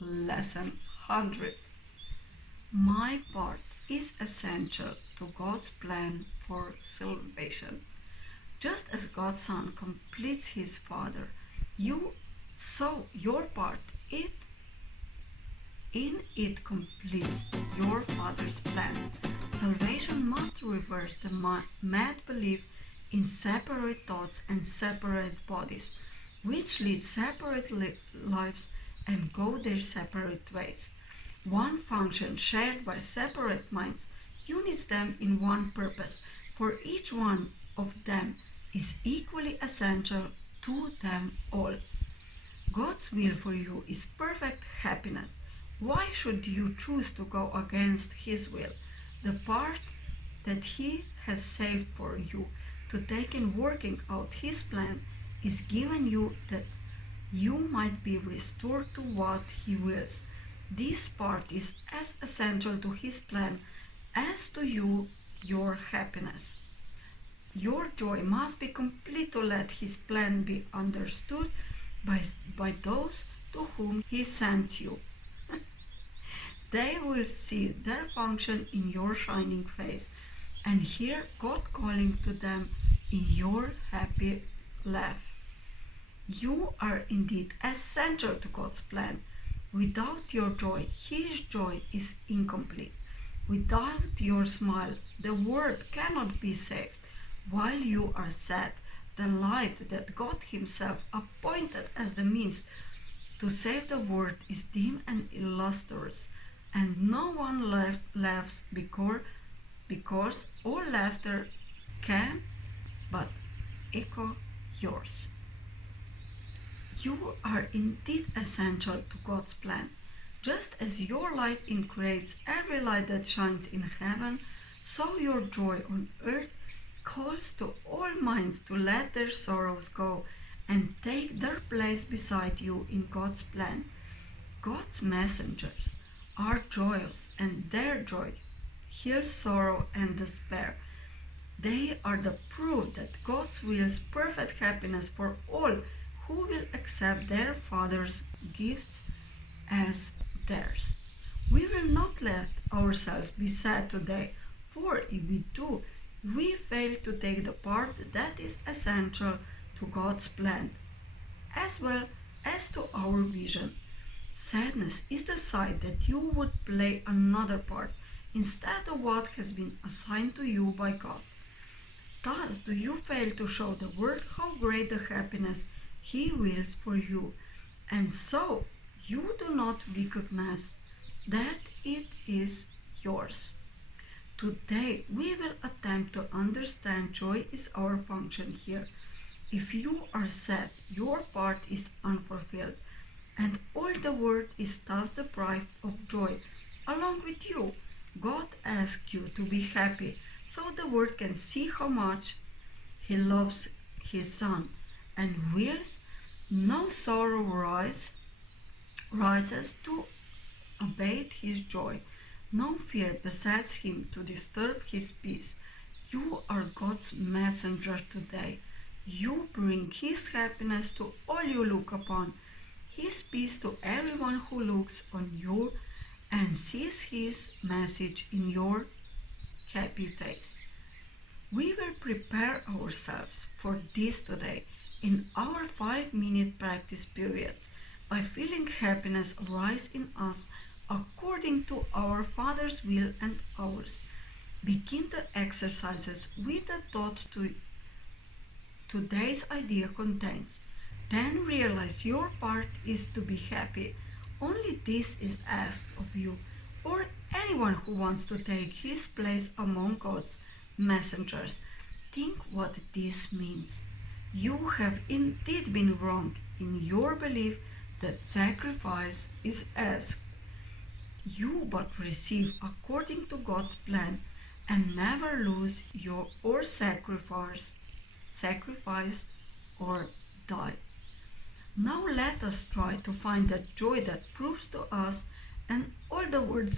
Lesson 100. My part is essential to God's plan for salvation. Just as God's Son completes his Father, your part in it completes your Father's plan. Salvation must reverse the mad belief in separate thoughts and separate bodies, which lead separate lives and go their separate ways. One function shared by separate minds unites them in one purpose, for each one of them is equally essential to them all. God's will for you is perfect happiness. Why should you choose to go against his will? The part that he has saved for you to take in working out his plan is given you that you might be restored to what he wills. This part is as essential to his plan as to you, your happiness. Your joy must be complete to let his plan be understood by those to whom he sent you. They will see their function in your shining face and hear God calling to them in your happy laugh. You are indeed essential to God's plan. Without your joy, his joy is incomplete. Without your smile, the world cannot be saved. While you are sad, the light that God himself appointed as the means to save the world is dim and illustrious, and no one laughs because all laughter can but echo yours. You are indeed essential to God's plan. Just as your light creates every light that shines in heaven, so your joy on earth calls to all minds to let their sorrows go and take their place beside you in God's plan. God's messengers are joyous, and their joy heals sorrow and despair. They are the proof that God wills perfect happiness for all who will accept their Father's gifts as theirs. We will not let ourselves be sad today, for if we do, we fail to take the part that is essential to God's plan, as well as to our vision. Sadness is the sign that you would play another part instead of what has been assigned to you by God. Thus do you fail to show the world how great the happiness he wills for you, and so you do not recognize that it is yours. Today we will attempt to understand joy is our function here. If you are sad, your part is unfulfilled, and all the world is thus deprived of joy along with you. God asked you to be happy so the world can see how much he loves his Son and wills no sorrow rises to abate his joy. No fear besets him to disturb his peace. You are God's messenger today. You bring his happiness to all you look upon, his peace to everyone who looks on you and sees his message in your happy face. We will prepare ourselves for this today in our 5-minute practice periods by feeling happiness arise in us according to our Father's will and ours. Begin the exercises with the thought today's idea contains. Then realize your part is to be happy. Only this is asked of you, or anyone who wants to take his place among God's messengers. Think what this means. You have indeed been wrong in your belief that sacrifice is asked. You but receive according to God's plan and never lose your or sacrifice or die. Now let us try to find that joy that proves to us and all the word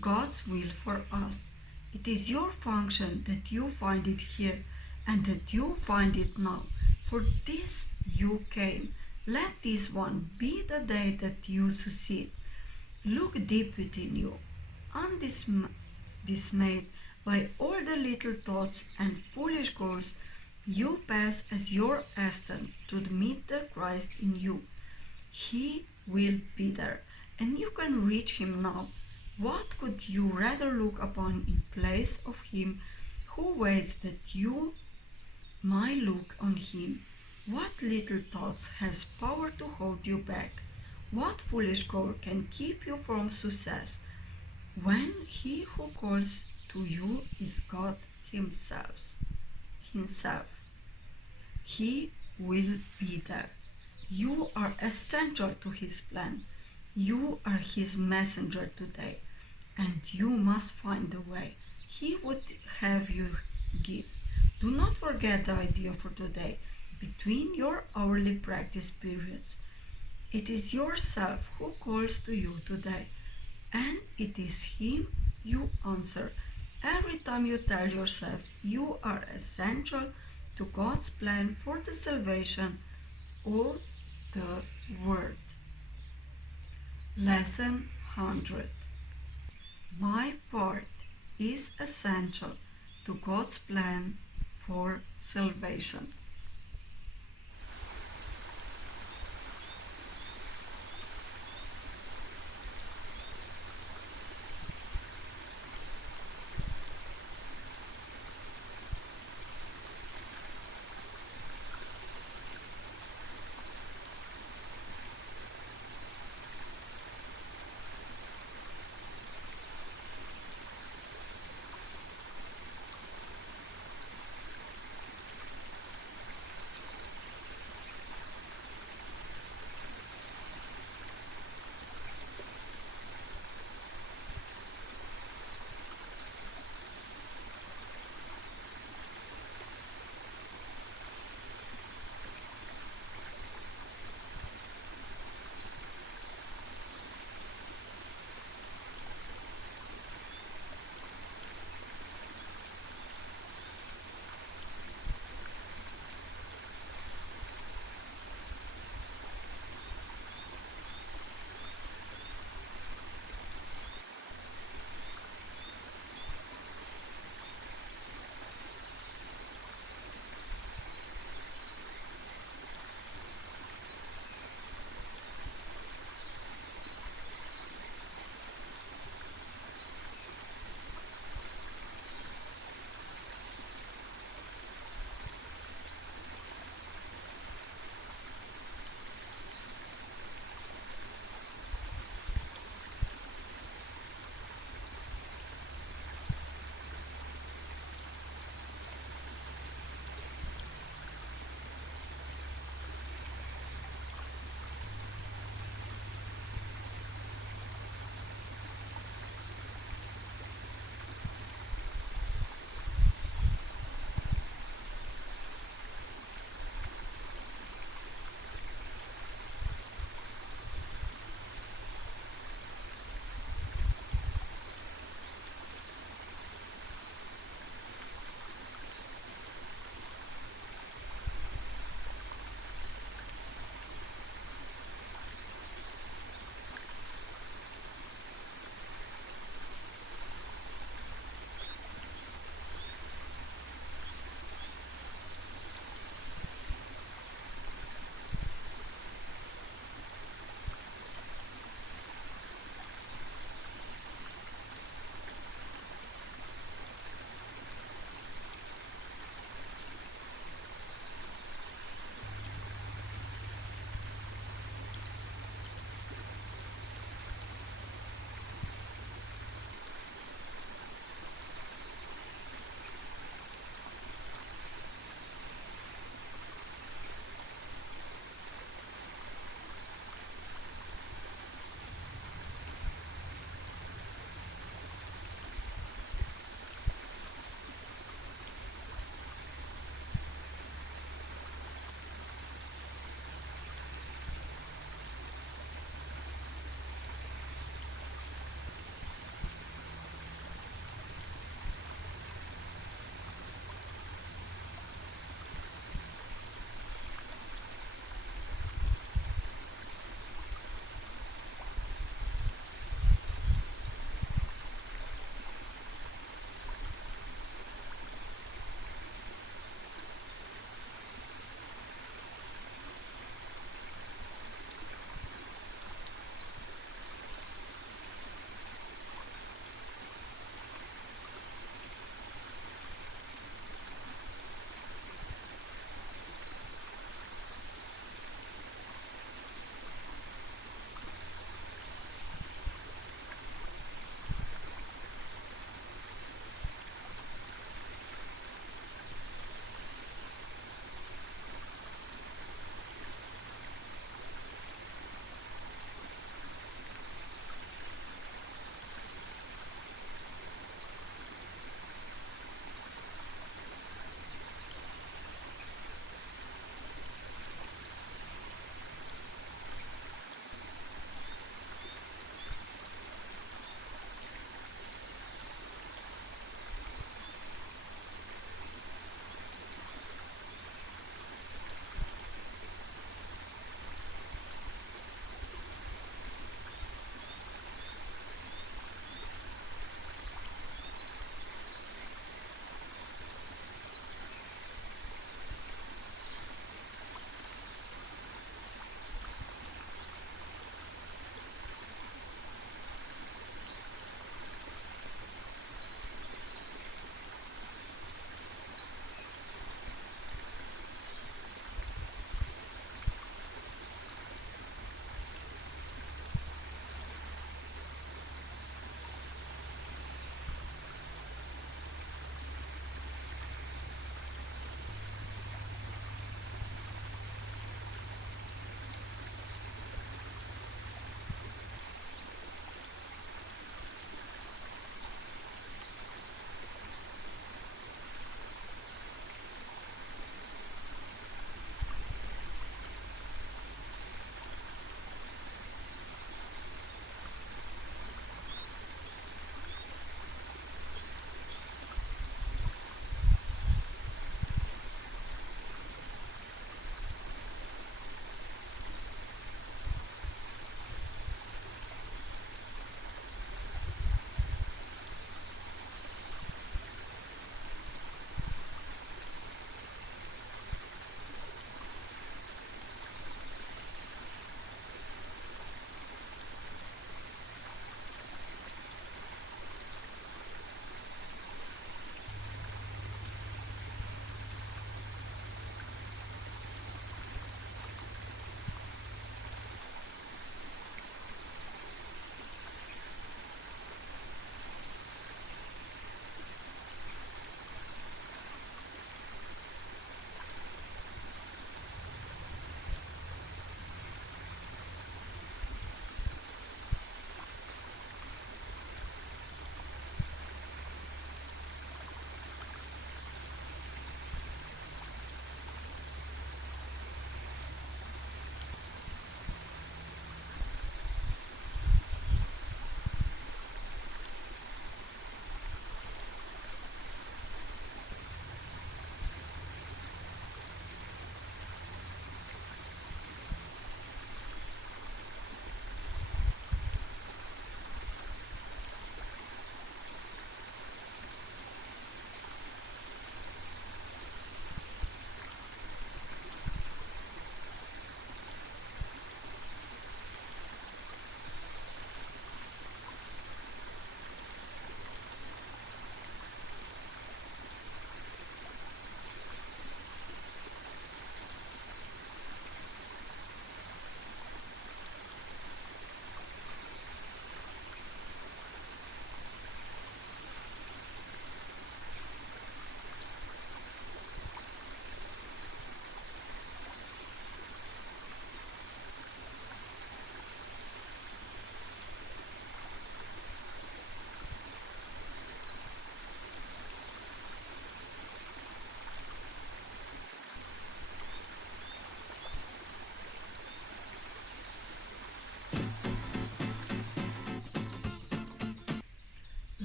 God's will for us. It is your function that you find it here and that you find it now. For this you came. Let this one be the day that you succeed. Look deep within you, undismayed by all the little thoughts and foolish goals you pass as your ascent to meet the Christ in you. He will be there, and you can reach him now. What could you rather look upon in place of him who waits that you might look on him? What little thoughts has power to hold you back? What foolish goal can keep you from success when he who calls to you is God himself? He will be there. You are essential to his plan. You are his messenger today, and you must find the way he would have you give. Do not forget the idea for today between your hourly practice periods. It is yourself who calls to you today, and it is him you answer every time you tell yourself you are essential to God's plan for the salvation of the world. Lesson 100. My part is essential to God's plan for salvation.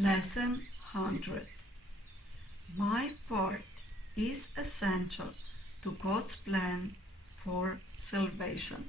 Lesson 100. My part is essential to God's plan for salvation.